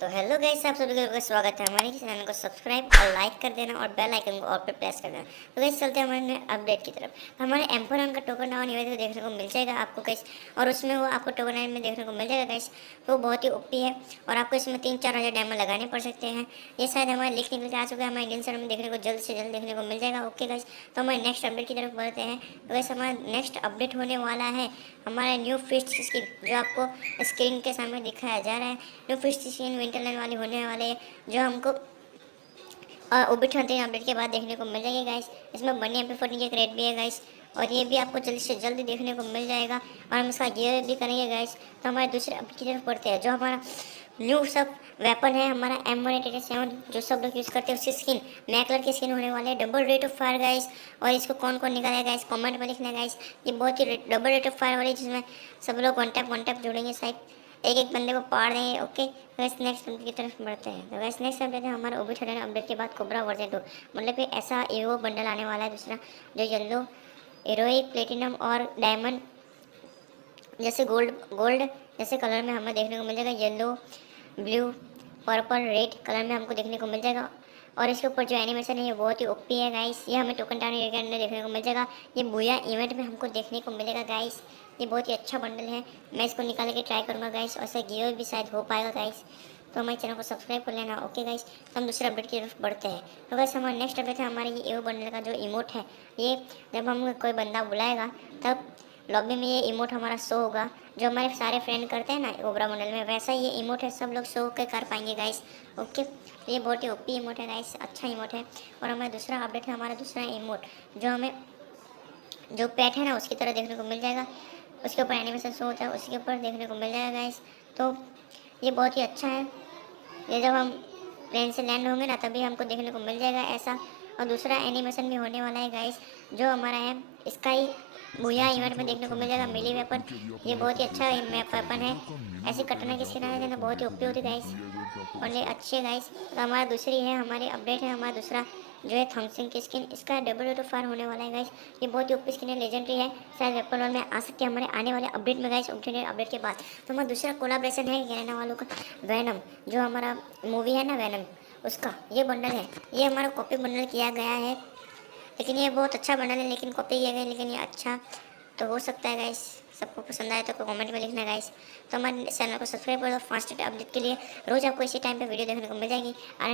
तो hello guys, आप सभी का स्वागत है हमारे चैनल को सब्सक्राइब और लाइक कर देना और बेल आइकन को ऑल पे प्रेस कर देना। तो गाइस चलते हैं हमारे अपडेट की तरफ। हमारे एम्पोरन का टोकन डाउन इवेंट देखने को मिल जाएगा आपको गाइस, और उसमें वो आपको टोकन डाउन में देखने को मिल जाएगा गाइस। तो बहुत ही ओपी है और आपको इसमें 3-4 हज़ार डायमंड लगाने पड़ सकते हैं। ये शायद हमारे लिख निकल के आ चुका है, हमारे इंडियन सर्वर में देखने को जल्द से जल्द देखने को मिल जाएगा। ओके गाइस, तो हमारे नेक्स्ट अपडेट की तरफ बढ़ते हैं। तो गाइस हमारा नेक्स्ट अपडेट होने वाला है हमारा न्यू फिस्ट स्किन, जो आपको स्क्रीन के सामने दिखाया जा रहा है। न्यू फिस्ट स्किन विंटरलैंड वाली होने वाले हैं, जो हमको ओबिट हंटिंग अपडेट के बाद देखने को मिल जाएगी गाइस। इसमें बनी MP14 की एक रेट भी है गाइस, और ये भी आपको जल्द से जल्द देखने को मिल जाएगा और हम इसका गियर भी करेंगे गाइस। तो हमारे दूसरे अपडेट की तरफ पढ़ते हैं। जो हमारा न्यू सब वेपन है हमारा M187, जो सब लोग यूज़ करते हैं, उसकी स्किन मैकलर की स्किन होने वाले है। Double rate of fire guys, और इसको कौन कौन निकालेगा गाइस कमेंट में लिखना गाइस। ये बहुत ही डबल रेट ऑफ फायर वाली, जिसमें सब लोग वन टैप जोड़ेंगे, शायद एक एक बंदे को पाड़ देंगे। ओके गाइस, नेक्स्ट अपडेट की तरफ बढ़ते हैं। तो गाइस नेक्स्ट अपडेट है हमारा ओबिट हंड्रेड अपडेट के बाद कोबरा वर्जन 2, मतलब कि ऐसा ईवो बंडल आने वाला है दूसरा, जो येलो हीरोइक प्लेटिनम और डायमंड जैसे गोल्ड जैसे कलर में हमें देखने को मिल जाएगा। Yellow, blue, purple, red colour में हमको देखने को मिल जाएगा। और इसके ऊपर जो एनिमेशन है ये बहुत ही ओपी है गाइस। ये हमें टोकन टाउन एरिया के अंदर देखने को मिल जाएगा। ये बुया इवेंट में हमको देखने को मिलेगा गाइस। ये बहुत ही अच्छा बंडल है, मैं इसको निकालने की ट्राई करूँगा गाइस, और ऐसा गिव भी शायद हो पाएगा गाइस। तो हमारे चैनल को सब्सक्राइब कर लेना। ओके गाइस, तो हम दूसरे अपडेट की तरफ बढ़ते हैं। तो गाइस हमारा नेक्स्ट अपडेट है हमारे ये एवो बंडल का जो इमोट है। ये जब हम कोई बंदा बुलाएगा तब लॉबी में ये इमोट हमारा शो होगा, जो हमारे सारे फ्रेंड करते हैं ना कोबरा मॉडल में, वैसा ही ये इमोट है, सब लोग शो के कर पाएंगे गाइस। ओके, तो ये बहुत ही ओपी इमोट है गाइस, अच्छा इमोट है। और हमारा दूसरा अपडेट है हमारा दूसरा इमोट, जो हमें जो पेट है ना उसकी तरह देखने को मिल जाएगा। उसके ऊपर एनिमेशन शो होता है, उसके ऊपर देखने को मिल जाएगा गाइस। तो ये बहुत ही अच्छा है। ये जब हम प्लेन से लैंड होंगे ना तभी हमको देखने को मिल जाएगा ऐसा। और दूसरा एनिमेशन भी होने वाला है गाइस, जो हमारा है स्काई बुया इवेंट में देखने को मिल जाएगा मिली वेपन। ये बहुत ही अच्छा वेपन है, ऐसे कटने की स्किन आने बहुत ही ओपी होती गाइस, और ये अच्छे गाइस। तो हमारा दूसरी है हमारी अपडेट है हमारा दूसरा, जो है थॉमसिंग की स्किन, इसका डबल रेट ऑफ फायर होने वाला है गाइस। ये बहुत ही ओपी स्किन है, लेजेंडरी है, शायद वेपन वन में आ सकती है हमारे आने वाले अपडेट में गाइस, अपडेट के बाद। तो हमारा दूसरा कोलाब्रेशन है कैनेडा वालों का वैनम, जो हमारा मूवी है ना वैनम, उसका ये बंडल है। ये हमारा कॉपी बंडल किया गया है, लेकिन ये बहुत अच्छा बंडल है, लेकिन कॉपी किया गया है, लेकिन ये अच्छा तो हो सकता है गाइस। सबको पसंद आए तो कमेंट में लिखना गाइस। तो हमारे चैनल को सब्सक्राइब कर दो फास्ट अपडेट के लिए। रोज़ आपको इसी टाइम पे वीडियो देखने को मिल जाएगी। आर